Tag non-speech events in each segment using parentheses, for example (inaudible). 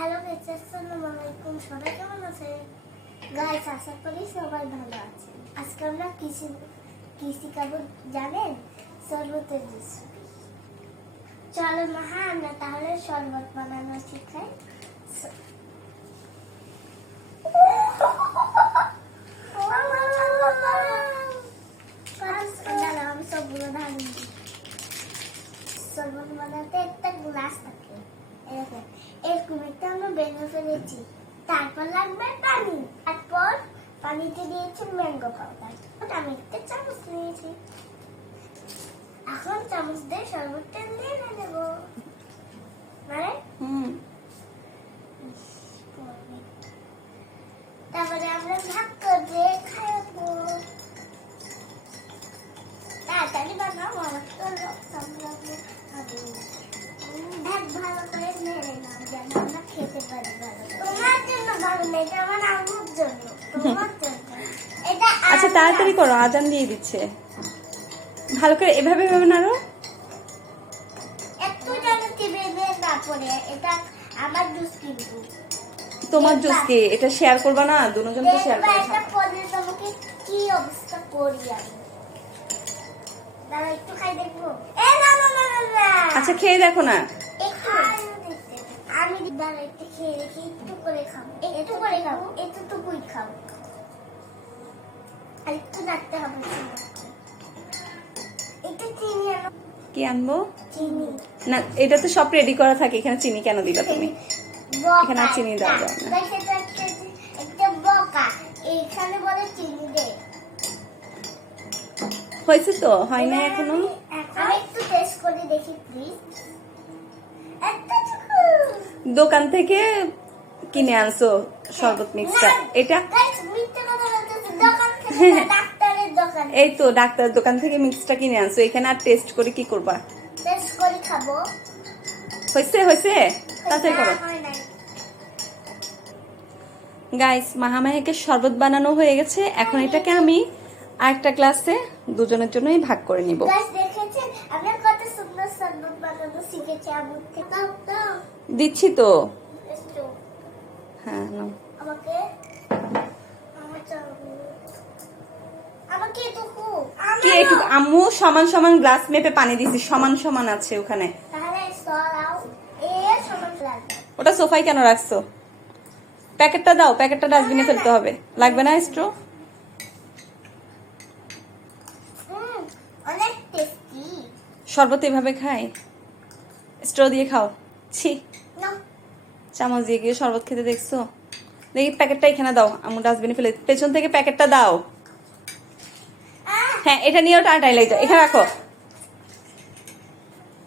Hello guys, আসসালামু আলাইকুম। সবাই কেমন আছেন? গাইস, আশা করি সবাই ভালো আছেন। আজকে আমরা কৃষি কৃষি কাবুল জানেন? শরবতের রেসিপি। চলো মাহা, আমরা তাহলে শরবত বানানো শিখাই। শরবত বানাতে একটা গ্লাস থাকে। এরকম একটা আমরা বেঁধে ফেলেছি। তারপর লাগবে পানি। তারপর পানিতে দিয়েছি ম্যাঙ্গো পাউডার আমি একটা চামচ নিয়েছি। এখন চামচ দিয়ে শরবতটা দিয়ে দেব। মানে? তারপরে আমরা ভাগ করে খাব তাড়াতাড়ি বানাও আমার তো রক্তম লাগবে ভালো করে নেড়ে নাও যেন আমরা খেতে পারি ভালো তোমার জন্য ভালো না এটা আমার আম্মুর জন্য তোমার জন্য। এটা আচ্ছা তাড়াতাড়ি করো আজান দিয়ে দিচ্ছে। ভালো করে এভাবে এভাবে নাড়ো। একটু যেন টিভি দিয়ে না পড়ে এটা আমার জুস কিন্তু তোমার জুস কি এটা শেয়ার করবা না? দুজন তো শেয়ার দেখবা করে। এটা পড়লে তোমাকে কি অবস্থা করি আমি। দাঁড়া একটু খাই দেখব। আচ্ছা খেয়ে দেখো না। আমি খেয়ে দেখি একটু করে খাব। একটু করে খাব এতটুকুই খাব। আর একটু রাখতে হবে একটু চিনি কি আনব? চিনি। না এটা তো সব রেডি করা থাকে। এখানে চিনি কেন দিবা তুমি? এখানে চিনি একটা বকা। এখানে বলে চিনি দে। হয়েছে তো? হয় না এখনও? আমি একটু টেস্ট করে দেখি প্লিজ দোকান থেকে কিনে আনছো শরবত মিক্সটা এটা? (laughs) এই তো ডাক্তার দোকান থেকে মিক্সটা কিনে আনছো। এখানে আর টেস্ট করে কি করবা? টেস্ট করে খাব। হয়েছে হয়েছে তাড়াতাড়ি করো। গাইস মাহামাহিকে শরবত বানানো হয়ে গেছে। এখন এটাকে আমি আরেকটা গ্লাসে দুজনের জন্যই ভাগ করে নিব গাইস দেখেছেন আমরা কত সুন্দর শরবত বানানো শিখেছি আমুর থেকে দাও, দাও। দিচ্ছি তো। হ্যাঁ নাও। আমাকে? কি একটু আম্মু সমান সমান গ্লাস মেপে পানি দিছি সমান সমান আছে ওখানে। ওটা সোফায় কেন রাখছো? প্যাকেটটা দাও প্যাকেটটা ডাস্টবিনে ফেলতে হবে। লাগবে না স্ট্রো? শরবত এভাবে খাই স্ট্রো দিয়ে খাও। ছি। চামচ দিয়ে গিয়ে শরবত খেতে দেখছ? দেখি প্যাকেটটা এখানে দাও আমি ডাস্টবিনে ফেলে পেছন থেকে প্যাকেটটা দাও। হ্যাঁ এটা নিয়েও টাটাই লাগতো এখানে রাখো।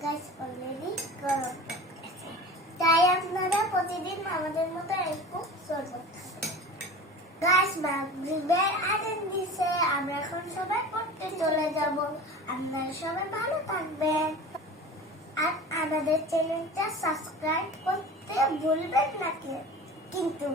গাইস অলরেডি গরম গেছে তাই আপনারা প্রতিদিন আমাদের মতো এরকম শরবত গাইস মাগরিবের আজান দিছে আমরা এখন সবাই পড়তে চলে যাব। আপনারা সবাই ভালো থাকবেন। আর আমাদের চ্যানেলটা সাবস্ক্রাইব করতে ভুলবেন না কিন্তু